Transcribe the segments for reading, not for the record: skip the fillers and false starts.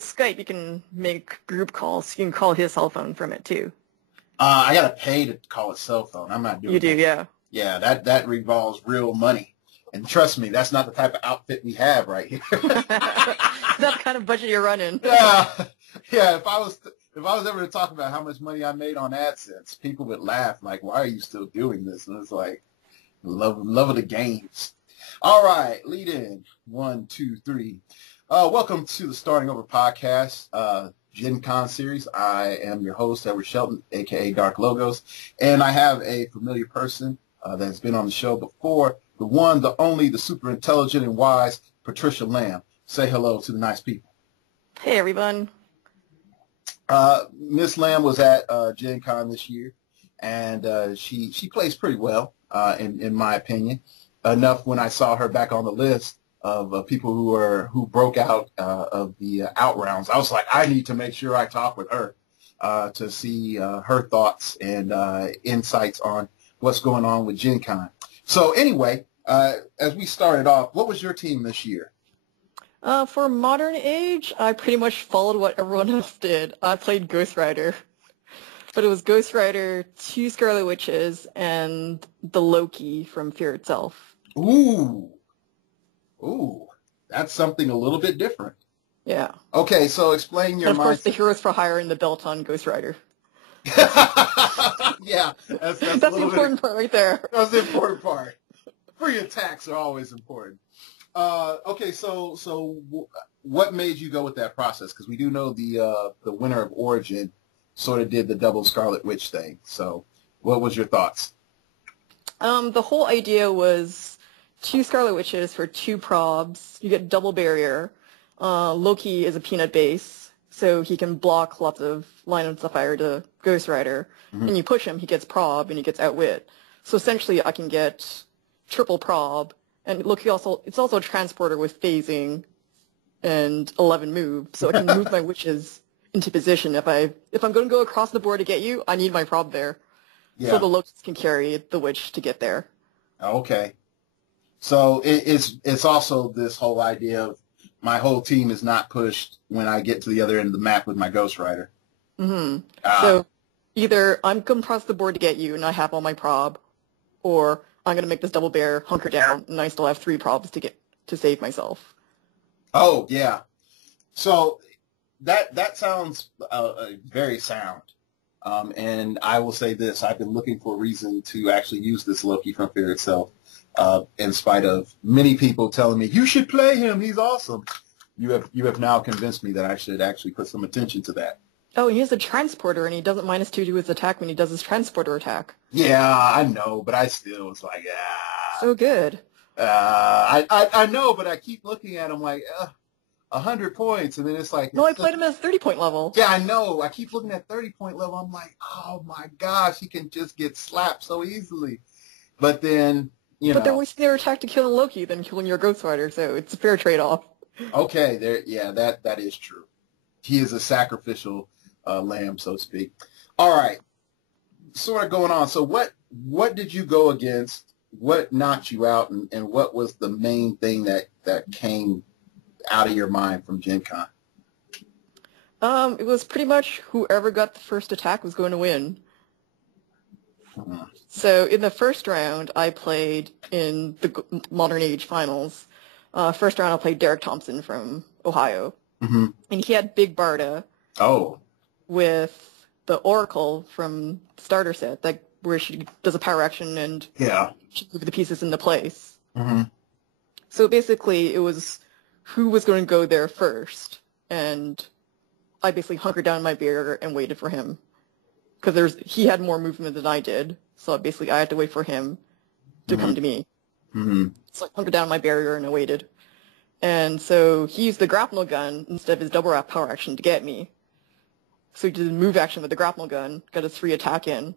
Skype, you can make group calls. You can call his cell phone from it too. I gotta pay to call a cell phone. I'm not You doing do, that. yeah. Yeah, that revolves real money. And trust me, that's not the type of outfit we have right here. That's kind of budget you're running. Yeah, yeah. If I was ever to talk about how much money I made on AdSense, people would laugh like, "Why are you still doing this?" And it's like, love of the games. All right, lead in 1, 2, 3. Welcome to the Starting Over podcast, Gencon series. I am your host, Edward Shelton, aka Dark Logos, and I have a familiar person that's been on the show before. The one, the only, the super intelligent and wise Patricia Lamb. Say hello to the nice people. Hey, everyone. Miss Lamb was at Gen Con this year, and she plays pretty well, in my opinion. Enough when I saw her back on the list of people who broke out of the out rounds. I was like, I need to make sure I talk with her to see her thoughts and insights on what's going on with Gen Con. So anyway, as we started off, what was your team this year? For Modern Age, I pretty much followed what everyone else did. I played Ghost Rider. But it was Ghost Rider, 2 Scarlet Witches, and the Loki from Fear itself. Ooh, that's something a little bit different. Yeah. Okay, so explain your And of course, mindset. the Heroes for Hire and the belt on Ghost Rider. Yeah, that's That's the important part right there. That's the important part. Free attacks are always important. Okay, so what made you go with that process? Because we do know the winner of Origin sort of did the double Scarlet Witch thing. So what was your thoughts? The whole idea was 2 Scarlet Witches for 2 probs. You get double barrier. Loki is a peanut base, so he can block lots of lineups of fire to Ghost Rider. Mm-hmm. And you push him, he gets prob, and he gets outwit. So essentially, I can get triple prob. And Loki it's also a transporter with phasing and 11 move, so I can move my witches into position. If I'm going to go across the board to get you, I need my prob there. Yeah. So the Lokis can carry the witch to get there. Okay. So it's also this whole idea of my whole team is not pushed when I get to the other end of the map with my Ghost Rider. Mm-hmm. So either I'm going across the board to get you and I have all my prob, or I'm going to make this double bear, hunker down, and I still have 3 probs to save myself. Oh, yeah. So that sounds very sound. And I will say this, I've been looking for a reason to actually use this Loki from Fear itself, in spite of many people telling me, you should play him, he's awesome. You have now convinced me that I should actually put some attention to that. Oh, he has a transporter, and he doesn't -2 to his attack when he does his transporter attack. Yeah, I know, but I still was like, So good. I know, but I keep looking at him like, 100 points, and then it's like... No, I played him at 30-point level. Yeah, I know. I keep looking at 30-point level. I'm like, oh, my gosh, he can just get slapped so easily. But then, But they're wasting their attack to kill Loki than killing your Ghost Rider, so it's a fair trade-off. Okay, that is true. He is a sacrificial lamb, so to speak. All right, sort of going on. So what did you go against? What knocked you out, and what was the main thing that came out of your mind from Gen Con? It was pretty much whoever got the first attack was going to win. Mm-hmm. So in the first round, I played in the Modern Age finals. First round, I played Derek Thompson from Ohio. Mm-hmm. And he had Big Barda. Oh. With the Oracle from starter set, where she does a power action and she moves the pieces into place. Mm-hmm. So basically, it was who was going to go there first, and I basically hunkered down my barrier and waited for him, because he had more movement than I did, so basically I had to wait for him to come to me. Mm-hmm. So I hunkered down my barrier and I waited. And so he used the grapnel gun instead of his double wrap power action to get me. So he did a move action with the grapnel gun, got his 3 attack in,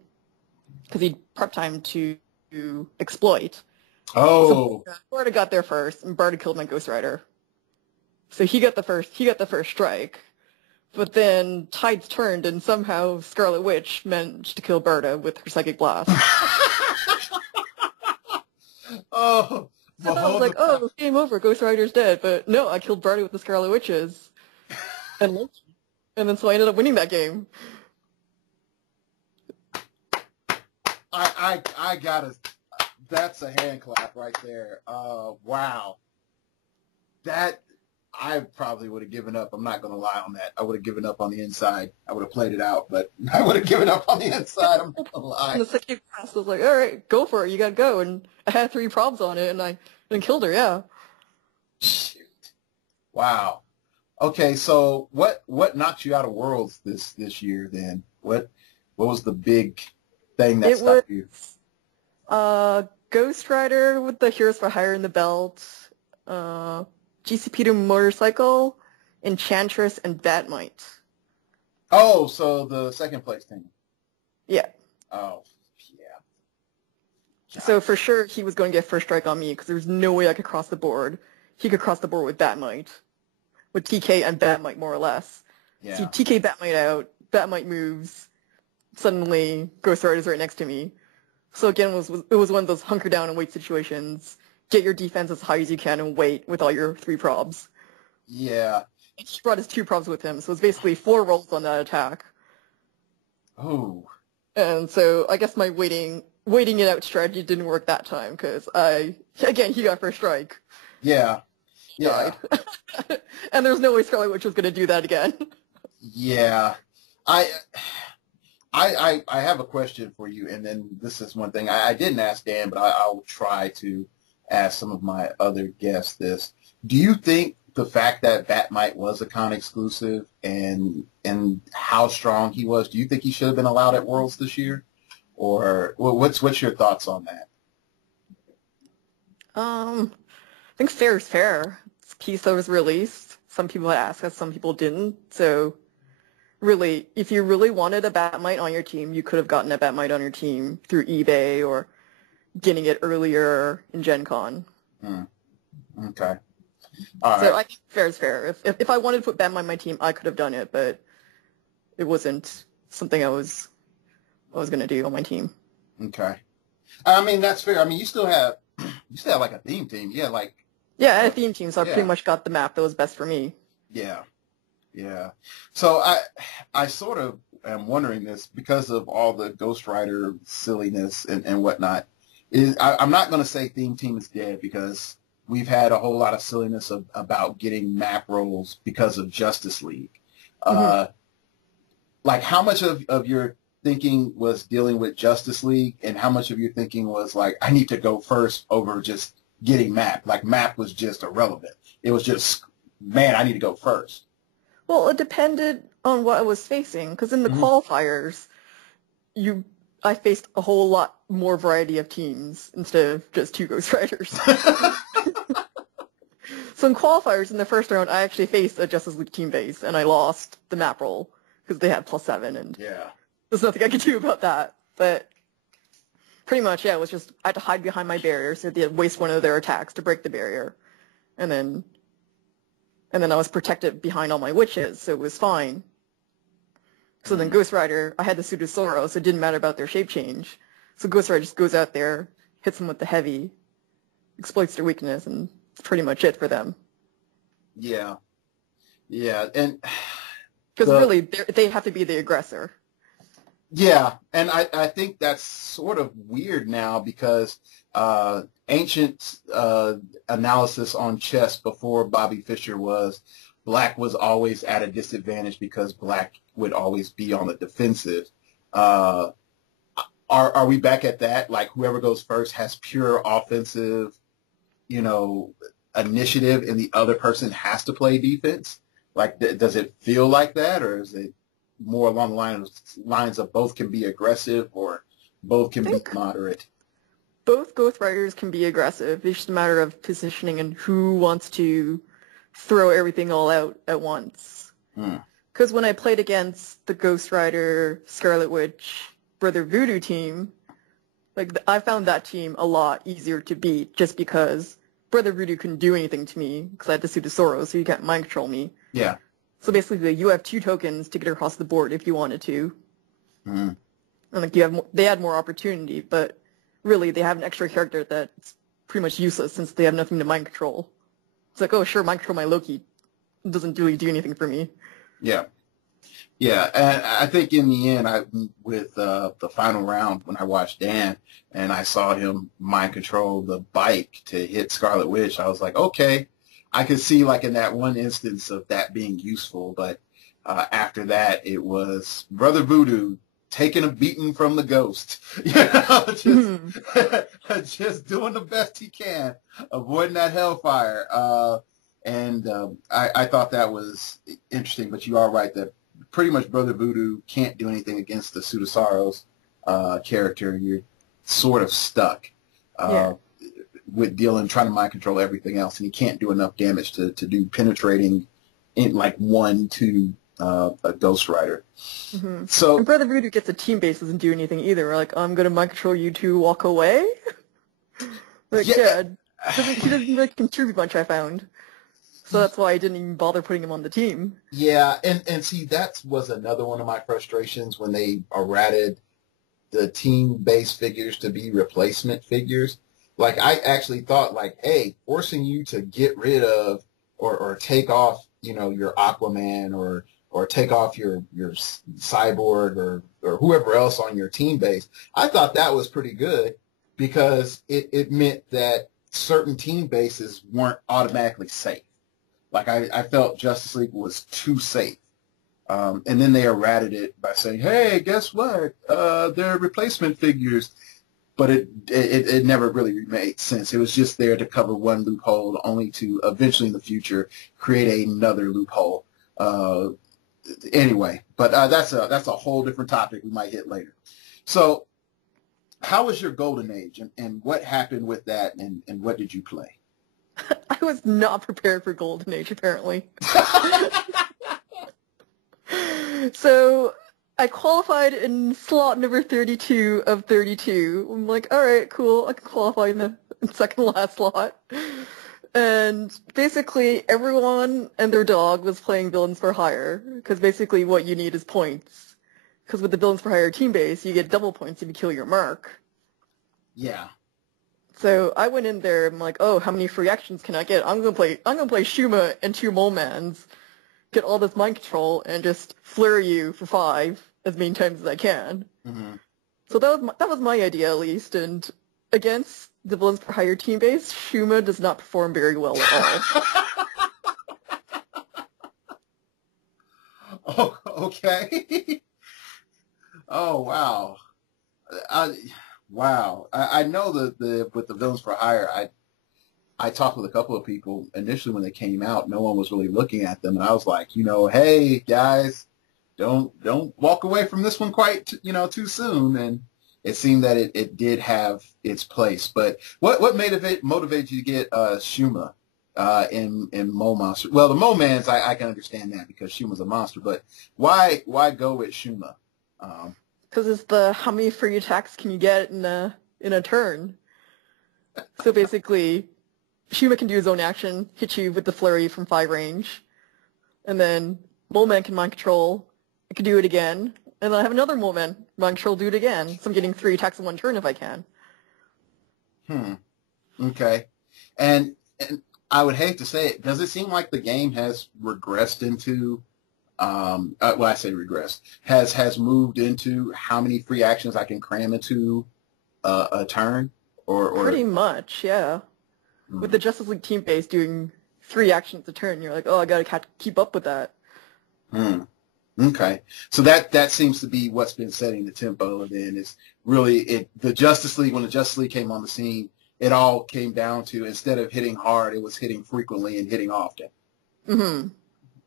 because he'd prep time to exploit. Oh. So Barda got there first, and Barda killed my Ghost Rider. So he got the first strike. But then tides turned, and somehow Scarlet Witch managed to kill Barda with her Psychic Blast. Oh. So I was like, oh, game over, Ghost Rider's dead. But no, I killed Barda with the Scarlet Witches. and Loki. And then so I ended up winning that game. I gotta. That's a hand clap right there. Wow. That I probably would have given up. I'm not gonna lie on that. I would have given up on the inside. I would have played it out, but I would have given up on the inside. I'm not gonna lie. And the second pass was like, all right, go for it. You gotta go. And I had 3 probs on it, and I killed her. Yeah. Shoot. Wow. Okay, so what knocked you out of Worlds this year then? What was the big thing that It was stopped you? Ghost Rider with the Heroes for Hire in the belt, GCP to Motorcycle, Enchantress, and Batmite. Oh, so the second place team. Yeah. Oh, yeah. So for sure he was going to get first strike on me because there was no way I could cross the board. He could cross the board with Batmite, with TK and Batmite more or less. Yeah. So TK Batmite out, Batmite moves, suddenly Ghost Rider's right next to me. So again, it was one of those hunker down and wait situations. Get your defense as high as you can and wait with all your 3 probs. Yeah. And he brought his 2 probs with him, so it's basically 4 rolls on that attack. Oh. And so I guess my waiting it out strategy didn't work that time because he got first strike. Yeah. Yeah. Died. And there's no way Scarlet Witch was going to do that again. Yeah. I have a question for you, and then this is one thing I didn't ask Dan, but I'll try to ask some of my other guests this. Do you think the fact that Batmite was a con exclusive and how strong he was, do you think he should have been allowed at Worlds this year? Or what's your thoughts on that? I think fair is fair. It's a piece that was released. Some people had asked us, some people didn't. So really, if you really wanted a Batmite on your team, you could have gotten a Batmite on your team through eBay or getting it earlier in Gencon. Okay. All right. So I think fair is fair. If I wanted to put Batmite on my team, I could have done it, but it wasn't something I was going to do on my team. Okay. I mean, that's fair. I mean, you still have like a theme team. Yeah, like. Yeah, I had a theme team, so I pretty much got the map that was best for me. Yeah. Yeah. So I sort of am wondering this because of all the Ghost Rider silliness and whatnot. I'm not going to say theme team is dead because we've had a whole lot of silliness about getting map rolls because of Justice League. Like how much of your thinking was dealing with Justice League and how much of your thinking was like, I need to go first over just getting map? Like map was just irrelevant. It was just, man, I need to go first. Well, it depended on what I was facing, because in the qualifiers, I faced a whole lot more variety of teams instead of just 2 Ghost Riders. So in qualifiers, in the first round, I actually faced a Justice League team base, and I lost the map roll because they had +7, and there's nothing I could do about that. But pretty much, yeah, it was just I had to hide behind my barrier, so they had to waste one of their attacks to break the barrier, and then I was protected behind all my witches, so it was fine. So then Ghost Rider, I had the suit of Sorrow, so it didn't matter about their shape change. So Ghost Rider just goes out there, hits them with the heavy, exploits their weakness, and that's pretty much it for them. Yeah. Yeah, and... Because really, they have to be the aggressor. Yeah, and I think that's sort of weird now because ancient analysis on chess before Bobby Fischer was Black was always at a disadvantage because Black would always be on the defensive. Are we back at that? Like whoever goes first has pure offensive, initiative, and the other person has to play defense? Like, does it feel like that, or is it more along the lines of both can be aggressive or both can be moderate? Both Ghost Riders can be aggressive. It's just a matter of positioning and who wants to throw everything all out at once. Because when I played against the Ghost Rider, Scarlet Witch, Brother Voodoo team, I found that team a lot easier to beat just because Brother Voodoo couldn't do anything to me because I had the Suit of Sorrow, so you can't mind control me. Yeah. So basically, you have 2 tokens to get across the board if you wanted to. And they had more opportunity, but really they have an extra character that's pretty much useless since they have nothing to mind control. It's like, oh sure, mind control my Loki. It doesn't really do anything for me. Yeah. Yeah, and I think in the end, with the final round when I watched Dan and I saw him mind control the bike to hit Scarlet Witch, I was like, okay, I could see like in that one instance of that being useful, but after that, it was Brother Voodoo taking a beating from the ghost, Mhm. just doing the best he can, avoiding that hellfire. I thought that was interesting, but you are right that pretty much Brother Voodoo can't do anything against the Suit of Sorrows character. You're sort of stuck Yeah. with Dylan trying to mind control everything else, and he can't do enough damage to do penetrating in like one to a Ghost Rider. Hmm. And So Brother Voodoo gets a team base doesn't do anything either. We're like, I'm gonna mind control you to walk away. Like, yeah, yeah, he doesn't really contribute much, I found. So that's why I didn't even bother putting him on the team. yeah, and see that was another one of my frustrations when they errated the team-based figures to be replacement figures. Like I actually thought, like, hey, forcing you to get rid of or take off, your Aquaman or take off your Cyborg or whoever else on your team base. I thought that was pretty good because it meant that certain team bases weren't automatically safe. Like I felt Justice League was too safe. And then they errated it by saying, "Hey, guess what? They're replacement figures." But it never really made sense. It was just there to cover one loophole, only to eventually in the future create another loophole. Uh, anyway, but that's a whole different topic we might hit later. So, how was your Golden Age, and what happened with that, and what did you play? I was not prepared for Golden Age, apparently. So I qualified in slot number 32 of 32. I'm like, all right, cool. I can qualify in the second last slot. And basically everyone and their dog was playing Villains for Hire, because basically what you need is points. Because with the Villains for Hire team base, you get double points if you kill your mark. Yeah. So I went in there, I'm like, oh, how many free actions can I get? I'm gonna play Shuma and two Molemans, get all this mind control, and just flurry you for 5 as many times as I can. Mm-hmm. So that was my idea at least, and against the Villains for Hire team base, Shuma does not perform very well at all. Oh, okay. Oh, wow. I, wow. I know the with the Villains for Hire, I talked with a couple of people initially when they came out. No one was really looking at them, and I was like, hey guys, don't walk away from this one quite too soon. And it seemed that it did have its place. But what made it motivate you to get Shuma in Mo Monster? Well, the Momans I can understand that because Shuma's a monster, but why go with Shuma? Um, Because it's the how many free attacks can you get in a turn. So basically, Shuma can do his own action, hit you with the flurry from 5 range, and then Moleman can mind control. I can do it again, and then I have another Moleman mind control, do it again. So I'm getting 3 attacks in one turn if I can. hmm. Okay. And I would hate to say it. Does it seem like the game has regressed into well, I say regressed, has moved into how many free actions I can cram into a turn, or Pretty much, yeah. With the hmm, Justice League team base doing 3 actions a turn, you're like, oh, I gotta keep up with that. hmm. Okay, so that seems to be what's been setting the tempo. Then is really the Justice League when the Justice League came on the scene, it all came down to instead of hitting hard, it was hitting frequently and hitting often. Mm-hmm.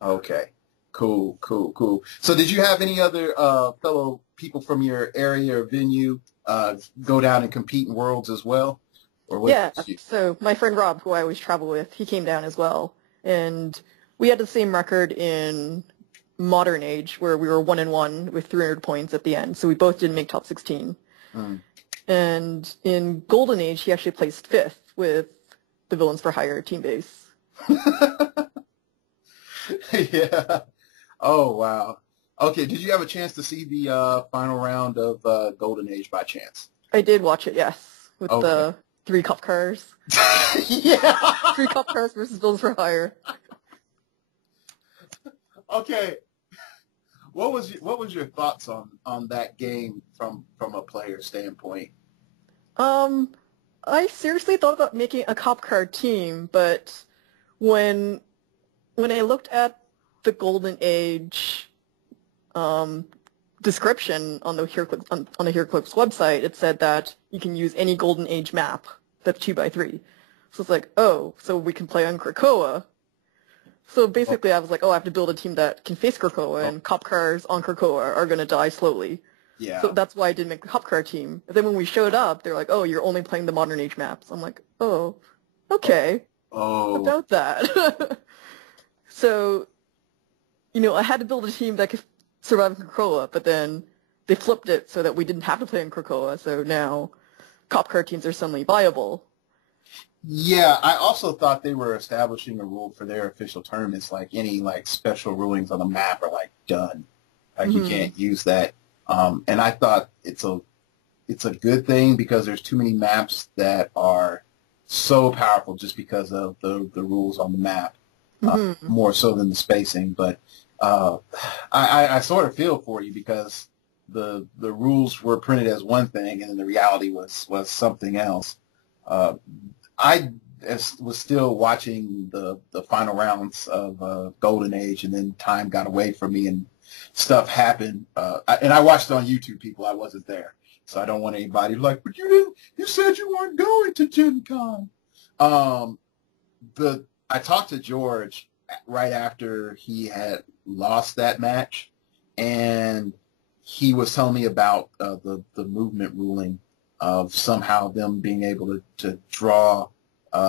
Okay. Cool, cool, cool. So did you have any other fellow people from your area or venue go down and compete in Worlds as well? Or was it Yeah, just you? so my friend Rob, who I always travel with, he came down as well. And we had the same record in Modern Age, where we were 1-1 with 300 points at the end, so we both didn't make top 16. Mm. And in Golden Age, he actually placed 5th with the Villains for Hire team base. Yeah. Oh, wow. Okay, did you have a chance to see the final round of Golden Age by chance? I did watch it, yes, with Okay. the 3 cop cars. Yeah. 3 cop cars versus Villains for Hire. Okay. what was your thoughts on that game from a player standpoint? Um, I seriously thought about making a cop card team, but when when I looked at the Golden Age um, description on the heroclix on the heroclix website, it said that you can use any Golden Age map that's 2x3. So it's like, oh, so we can play on Krakoa. So basically, I was like, oh, I have to build a team that can face Krakoa, Oh, and cop cars on Krakoa are going to die slowly. So yeah. that's why I didn't make the cop car team. And then when we showed up, they're like, oh, you're only playing the Modern Age maps. I'm like, oh, okay, Oh, about that. So, I had to build a team that could survive in Krakoa, but then they flipped it so that we didn't have to play in Krakoa, so now cop car teams are suddenly viable. yeah. I also thought they were establishing a rule for their official tournaments, like any like special rulings on the map are like done. Like you Hmm. can't use that. And I thought it's a good thing because there's too many maps that are so powerful just because of the rules on the map, Hmm. more so than the spacing. But uh, I sort of feel for you because the rules were printed as one thing and then the reality was something else. Uh, was still watching the final rounds of Golden Age, and then time got away from me and stuff happened. And I watched it on YouTube, people. I wasn't there. So I don't want anybody like, but you said you weren't going to Gen Con. Um, I talked to George right after he had lost that match, and he was telling me about the movement ruling of somehow them being able to draw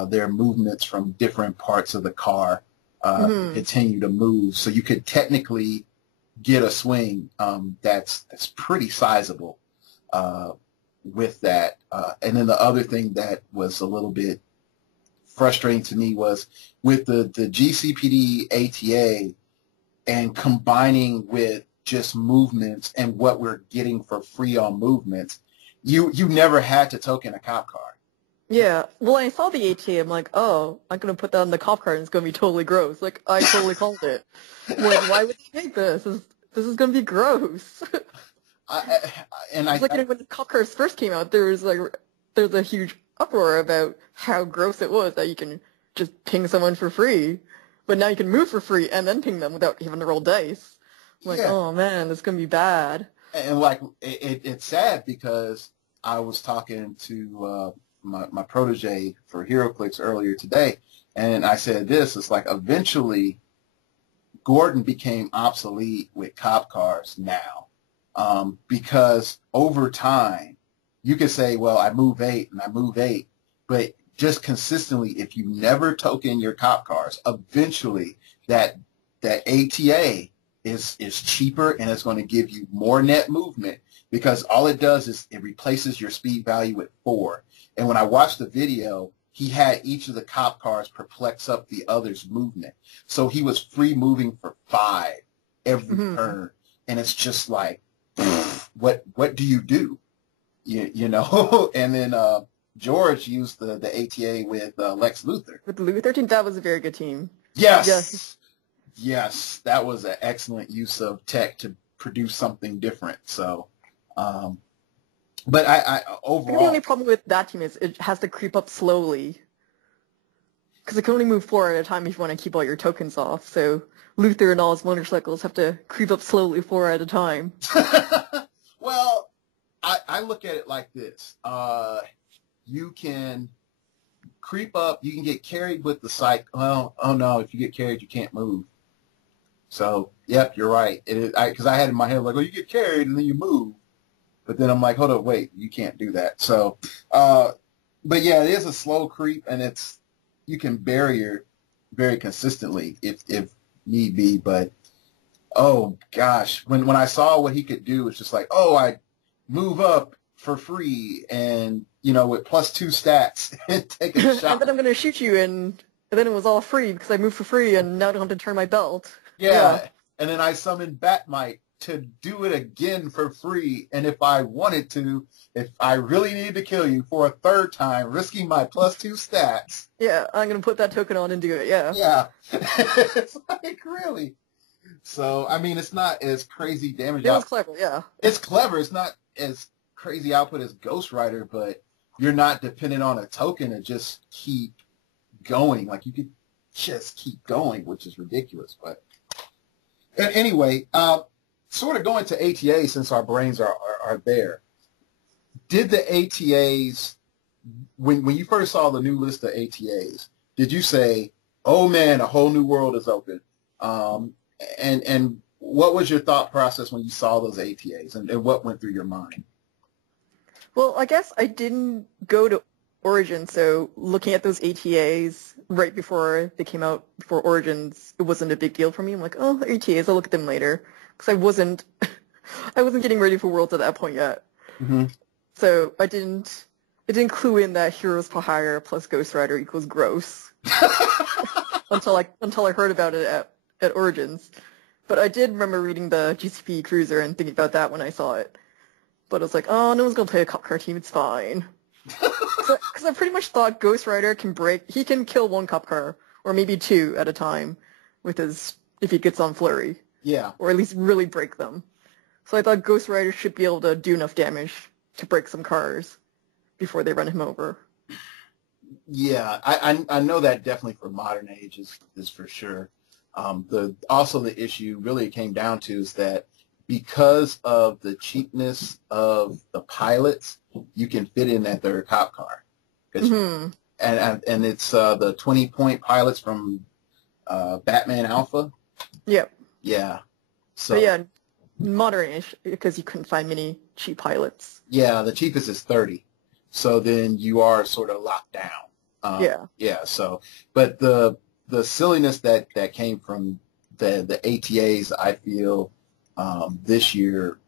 their movements from different parts of the car to Hmm. continue to move. So you could technically get a swing that's pretty sizable uh, with that. And then the other thing that was a little bit frustrating to me was with the GCPD ATA and combining with just movements and what we're getting for free on movements, you never had to token a cop car. Yeah, well, I saw the AT, I'm like, oh, I'm gonna put that on the cop car and it's gonna be totally gross. Like, I totally called it. I'm like, why would they make this? This is gonna be gross. And It's like, when the cop cars first came out, there's a huge uproar about how gross it was that you can just ping someone for free, but now you can move for free and then ping them without having to roll dice. I'm like, yeah, oh man, this is gonna be bad. and like it's sad because I was talking to my protege for HeroClix earlier today, and I said this: it's like eventually Gordon became obsolete with cop cars now, because over time you could say, well, I move eight and I move eight, but just consistently, if you never token your cop cars, eventually that that ATA is cheaper and it's going to give you more net movement because all it does is it replaces your speed value with 4. And when I watched the video, he had each of the cop cars perplex up the other's movement. So he was free moving for 5 every Hmm. turn. And it's just like, what do you do? You know? And then George used the ATA with Lex Luthor. With the Louis 13, that was a very good team. Yeah. Yes. Yes, that was an excellent use of tech to produce something different. So, um, but I I think the only overall, problem with that team is it has to creep up slowly. Because it can only move 4 at a time if you want to keep all your tokens off. So Luther and all his motorcycles have to creep up slowly 4 at a time. well, I look at it like this. You can creep up, you can get carried with the cycle. Well, oh no, if you get carried, you can't move. So, yep, you're right. It is because I had in my head like, oh, you get carried and then you move. But then I'm like, hold up, wait, you can't do that. So, but yeah, it is a slow creep, and you can barrier very consistently if need be. But oh gosh, when I saw what he could do, it's just like, oh, I move up for free, and with +2 stats and take a And then shot. I'm going to shoot you, and then it was all free because I moved for free, and now I don't have to turn my belt. Yeah. Yeah, and then I summoned Batmite to do it again for free. And if I wanted to, if I really needed to kill you for a third time, risking my +2 stats, Yeah, I'm going to put that token on and do it, yeah. yeah, it's like really. So, I mean, it's not as crazy damage It was out. clever, yeah. It's clever. It's not as crazy output as Ghost Rider, but you're not dependent on a token to just keep going. Like, you could just keep going, which is ridiculous. But anyway, sort of going to ATA since our brains are there. Did the ATAs, when you first saw the new list of ATAs, did you say, oh man, a whole new world is open? And what was your thought process when you saw those ATAs, and what went through your mind? Well, I guess I didn't go to Origin, so looking at those ATAs right before they came out, before Origins, it wasn't a big deal for me. I'm like, oh, ATAs, I'll look at them later. Because I wasn't getting ready for Worlds at that point yet. Mm-hmm. So it didn't clue in that Heroes for Hire plus Ghost Rider equals gross. until I heard about it at Origins. But I did remember reading the GCP Cruiser and thinking about that when I saw it. But I was like, oh, no one's going to play a cop car team, it's fine. Because I pretty much thought Ghost Rider he can kill one cop car, or maybe two at a time, if he gets on Flurry. Yeah. Or at least really break them. So I thought Ghost Rider should be able to do enough damage to break some cars before they run him over. Yeah, I know that definitely for modern age is for sure. The issue really came down to is that because of the cheapness of the pilots, you can fit in that third cop car. Mm-hmm. And it's the 20-point pilots from Batman Alpha. Yep. Yeah. So but yeah, modern-ish, because you couldn't find many cheap pilots. Yeah, the cheapest is 30. So then you are sort of locked down. Yeah. Yeah. So, but the silliness that came from the ATAs, I feel this year,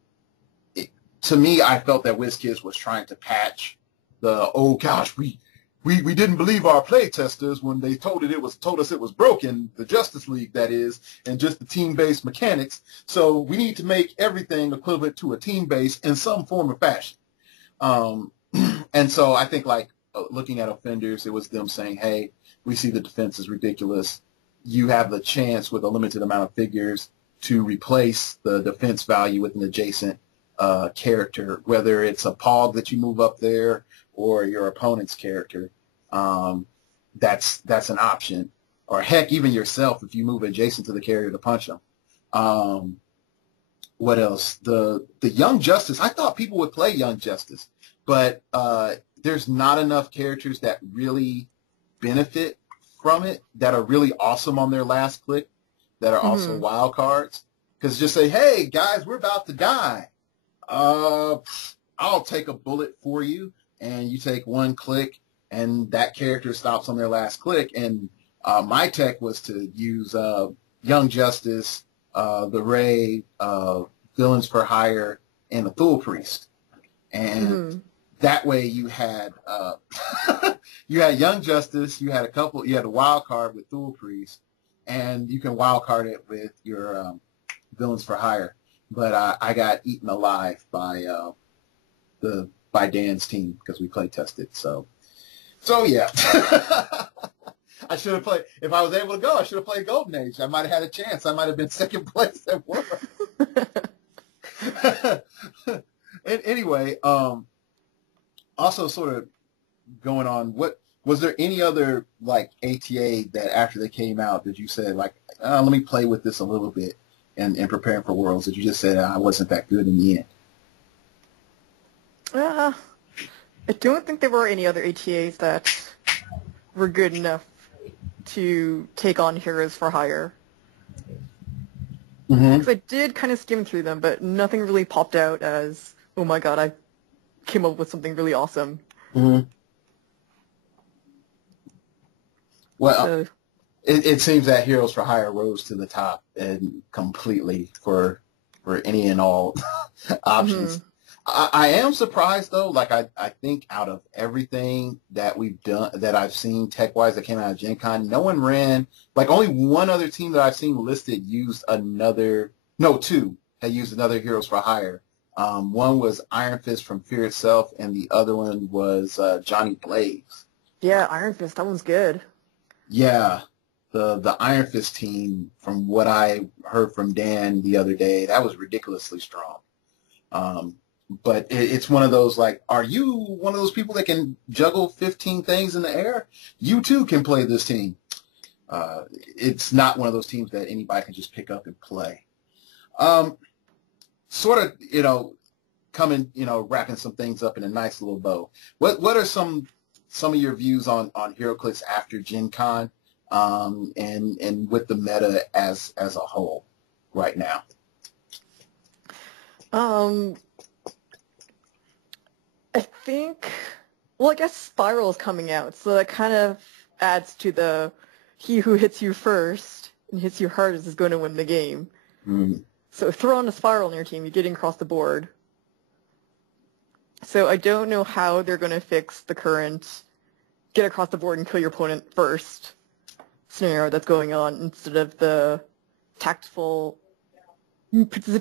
to me, I felt that WizKids was trying to patch the, oh gosh, we didn't believe our play testers when they told us it was broken, the Justice League that is, and just the team-based mechanics. So we need to make everything equivalent to a team base in some form or fashion. And so I think looking at offenders, it was them saying, hey, we see the defense is ridiculous. You have the chance with a limited amount of figures to replace the defense value with an adjacent character, whether it's a Pog that you move up there or your opponent's character. That's an option. Or heck, even yourself if you move adjacent to the character to punch them. What else? The Young Justice. I thought people would play Young Justice, but there's not enough characters that really benefit from it, that are really awesome on their last click, that are also wild cards. Because just say, hey, guys, we're about to die. I'll take a bullet for you, and you take one click, and that character stops on their last click. And my tech was to use Young Justice, the Ray, Villains for Hire, and the Thule Priest. And that way you had Young Justice, you had a wild card with Thule Priest, and you can wild card it with your Villains for Hire. But I got eaten alive by Dan's team because we play tested. So yeah. I should have played, if I was able to go, I should have played Golden Age. I might have had a chance. I might have been second place at World. And anyway, also sort of going on, was there any other ATA that after they came out did you say let me play with this a little bit and preparing for Worlds, that you just said I wasn't that good in the end? I don't think there were any other ATAs that were good enough to take on Heroes for Hire. Because I did kind of skim through them, but nothing really popped out as, oh my god, I came up with something really awesome. Well, it seems that Heroes for Hire rose to the top and completely for any and all options. I am surprised though. I think out of everything that we've done, that I've seen tech-wise that came out of Gencon, no one ran, only one other team that I've seen listed used two had used another Heroes for Hire. One was Iron Fist from Fear Itself, and the other one was Johnny Blaze. Yeah, Iron Fist, that one's good. Yeah. the Iron Fist team, from what I heard from Dan the other day, that was ridiculously strong. But it's one of those, like, are you one of those people that can juggle 15 things in the air? You too can play this team. It's not one of those teams that anybody can just pick up and play. Sort of, wrapping some things up in a nice little bow. What are some of your views on heroclix after Gencon, and with the meta as a whole right now? I think, well, I guess Spiral is coming out, so that kind of adds to the he who hits you first and hits you hardest is going to win the game. Mm. So throw on a Spiral on your team, you're getting across the board. So I don't know how they're going to fix the current get across the board and kill your opponent first scenario that's going on, instead of the tactful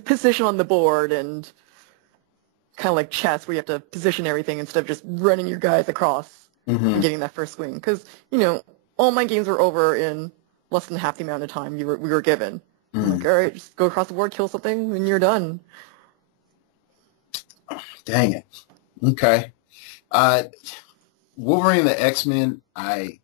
position on the board and kind of like chess where you have to position everything instead of just running your guys across and getting that first swing. Because, all my games were over in less than half the amount of time we were given. I'm like, all right, just go across the board, kill something, and you're done. Dang it. Okay. Wolverine the X-Men, I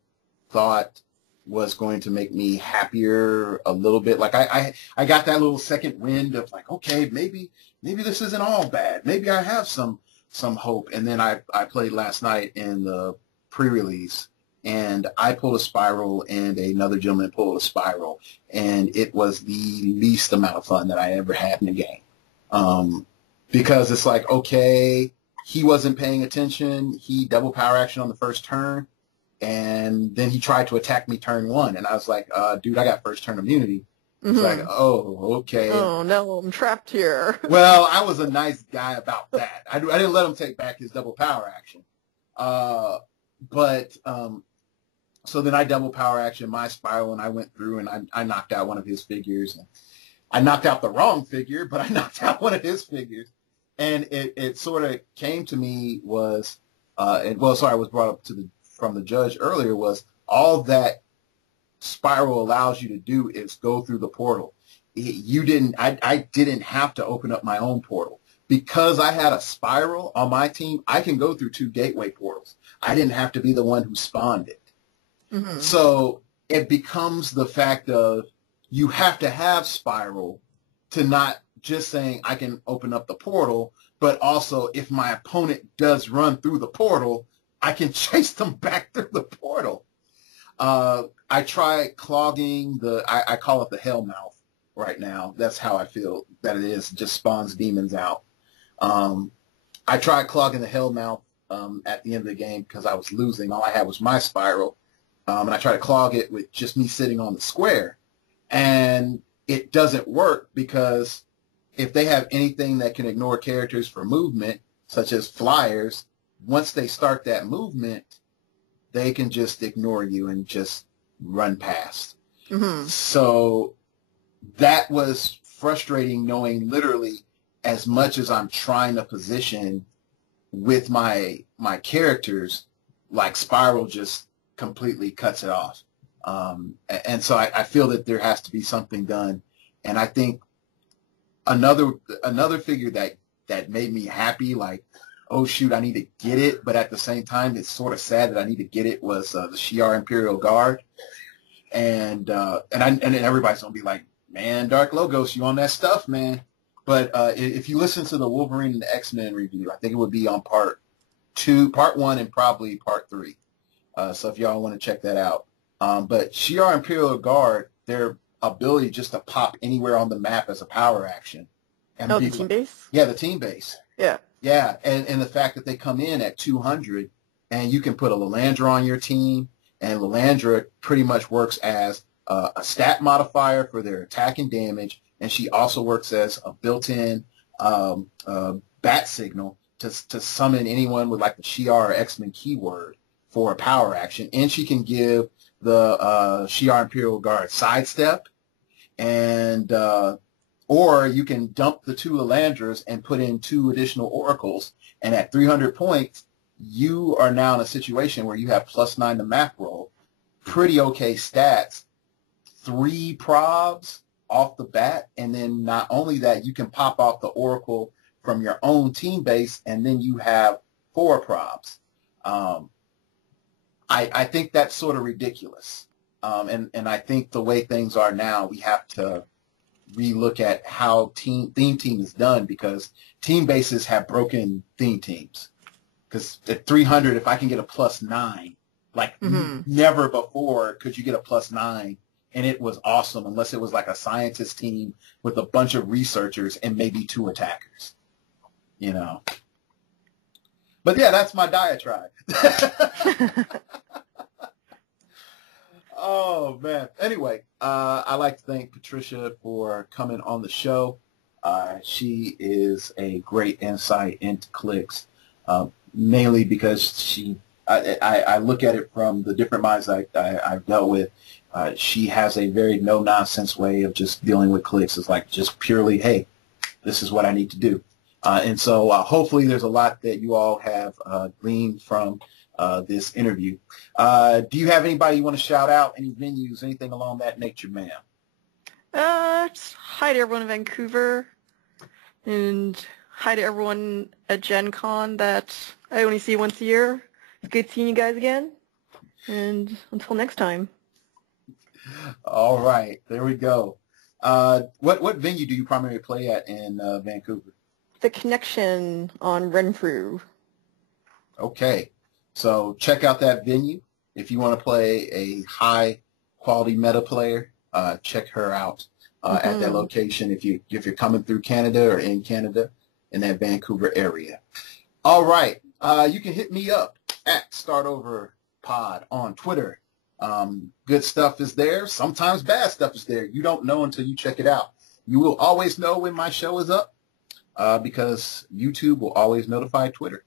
thought was going to make me happier a little bit. Like I got that little second wind of like, okay, maybe this isn't all bad. Maybe I have some hope. And then I played last night in the pre-release, and I pulled a Spiral and another gentleman pulled a Spiral, and it was the least amount of fun that I ever had in the game. Because it's like, okay, he wasn't paying attention. He double power action on the first turn, and then he tried to attack me turn one, and I was like, dude, I got first turn immunity. It's like, oh, okay. Oh, no, I'm trapped here. Well, I was a nice guy about that. I didn't let him take back his double power action. So then I double power action my Spiral, and I went through and I knocked out one of his figures. And I knocked out the wrong figure, but I knocked out one of his figures. And it sort of came to me was, was brought up from the judge earlier, was all that Spiral allows you to do is go through the portal. I didn't have to open up my own portal. Because I had a Spiral on my team, I can go through 2 gateway portals. I didn't have to be the one who spawned it. So it becomes the fact of you have to have Spiral to not just saying I can open up the portal, but also if my opponent does run through the portal, I can chase them back through the portal. I tried clogging I call it the Hellmouth right now. That's how I feel that it is. It just spawns demons out. I tried clogging the Hellmouth at the end of the game because I was losing. All I had was my Spiral. And I tried to clog it with just me sitting on the square. And it doesn't work because if they have anything that can ignore characters for movement, such as flyers, once they start that movement, they can just ignore you and just run past. So that was frustrating, knowing literally as much as I'm trying to position with my characters, like Spiral just completely cuts it off. And so I feel that there has to be something done. And I think another figure that made me happy, like, oh shoot, I need to get it, but at the same time it's sort of sad that I need to get it, was the Shi'ar Imperial Guard. And everybody's gonna be like, man, Dark Logos, you on that stuff, man. But if you listen to the Wolverine and the X-Men review, I think it would be on part 1, and probably part 3. So if y'all want to check that out. But Shi'ar Imperial Guard, their ability just to pop anywhere on the map as a power action. And the team base? Yeah, the team base. Yeah. Yeah, and the fact that they come in at 200, and you can put a Lilandra on your team, and Lilandra pretty much works as a stat modifier for their attack and damage, and she also works as a built-in bat signal to summon anyone with like the Shi'ar or X-Men keyword for a power action, and she can give the Shi'ar Imperial Guard sidestep, and or you can dump the 2 Lilandras and put in 2 additional oracles, and at 300 points, you are now in a situation where you have +9 to map roll, pretty okay stats, 3 probs off the bat, and then not only that, you can pop off the Oracle from your own team base, and then you have 4 probs. I think that's sort of ridiculous. And I think the way things are now, we have to relook at how theme team is done, because team bases have broken theme teams. Because at 300, if I can get a +9, like never before could you get a +9, and it was awesome, unless it was like a scientist team with a bunch of researchers and maybe 2 attackers, you know. But yeah, that's my diatribe. Oh, man. Anyway, I'd like to thank Patricia for coming on the show. She is a great insight into clicks, mainly because I look at it from the different minds I've dealt with. She has a very no-nonsense way of just dealing with clicks. It's like just purely, hey, this is what I need to do. And so hopefully there's a lot that you all have gleaned from this interview. Do you have anybody you want to shout out, any venues, anything along that nature, ma'am? Just hi to everyone in Vancouver, and hi to everyone at Gencon that I only see once a year. It's good seeing you guys again, and until next time. All right, there we go. What venue do you primarily play at in Vancouver? The Connection on Renfrew. Okay. So check out that venue. If you want to play a high-quality meta player, check her out at that location if you're coming through Canada or in Canada in that Vancouver area. All right. You can hit me up at StartOverPod on Twitter. Good stuff is there. Sometimes bad stuff is there. You don't know until you check it out. You will always know when my show is up because YouTube will always notify Twitter.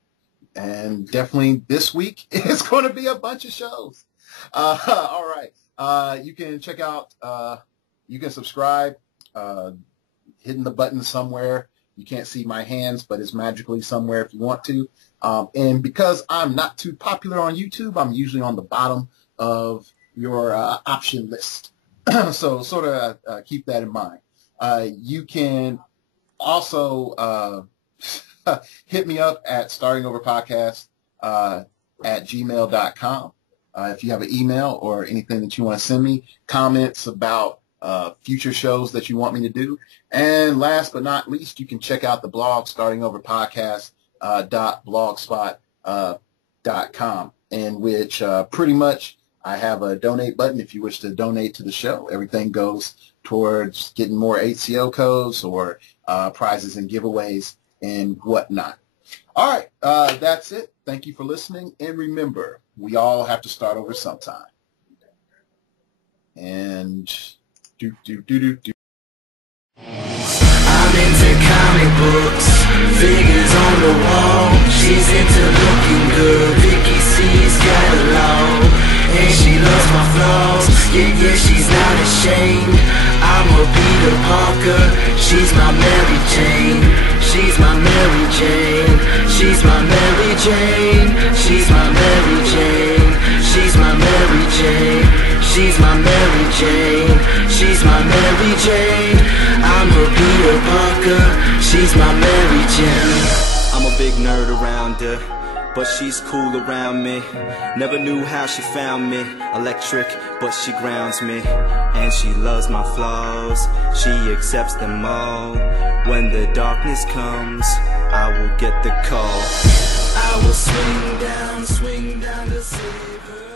And definitely this week is going to be a bunch of shows. All right. You can check out, you can subscribe, hitting the button somewhere. You can't see my hands, but it's magically somewhere if you want to. And because I'm not too popular on YouTube, I'm usually on the bottom of your option list. So sort of keep that in mind. You can also hit me up at startingoverpodcast at gmail.com. If you have an email or anything that you want to send me, comments about future shows that you want me to do. And last but not least, you can check out the blog, startingoverpodcast.blogspot.com, in which pretty much I have a donate button if you wish to donate to the show. Everything goes towards getting more HCO codes or prizes and giveaways and whatnot. All right, that's it. Thank you for listening. And remember, we all have to start over sometime. And I'm into comic books, figures on the wall. She's into looking good. Vicky C's got along, and she loves my flaws. Yeah, she's not ashamed. I'm a Peter Parker. She's my Mary Jane. She's my Mary Jane. She's my Mary Jane. She's my Mary Jane. She's my Mary Jane. She's my Mary Jane. She's my Mary Jane. I'm a Peter Parker. She's my Mary Jane. I'm a big nerd around her, but she's cool around me. Never knew how she found me. Electric, but she grounds me. And she loves my flaws. She accepts them all. When the darkness comes, I will get the call. I will swing down to save her.